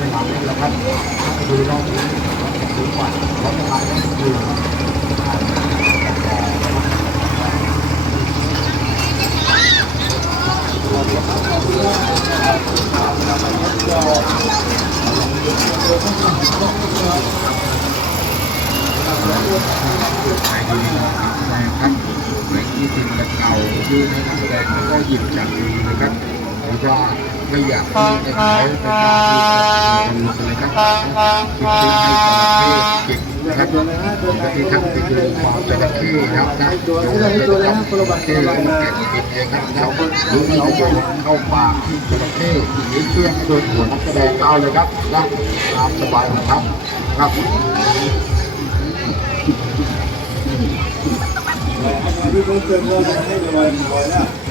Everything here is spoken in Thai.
เวลานี้แหละครับดูรอบนี้ดูก่อนแล้วจะมาได้ดูครับ ขายดีนะครับเหมือนที่ดินเก่าชื่อในนักแสดงแล้วก็หยิบจากดีนะครับ หรือว่าไม่อยากที่จะขายไปตามที่คนเลยนะครับคิดให้จระเข้เก็บนะครับและที่ท่านไปดูความจระเข้ครับนะดูเลยนะครับที่เราแกะกินเองครับหรือเราจะเข้าปากที่จระเข้หรือเพื่อนโดนหัวนักแสดงเอาเลยครับนะตามสบายครับครับพี่เขาเติมเงินให้ลอยลอยแล้วตัวซื้อเอาก่อนเ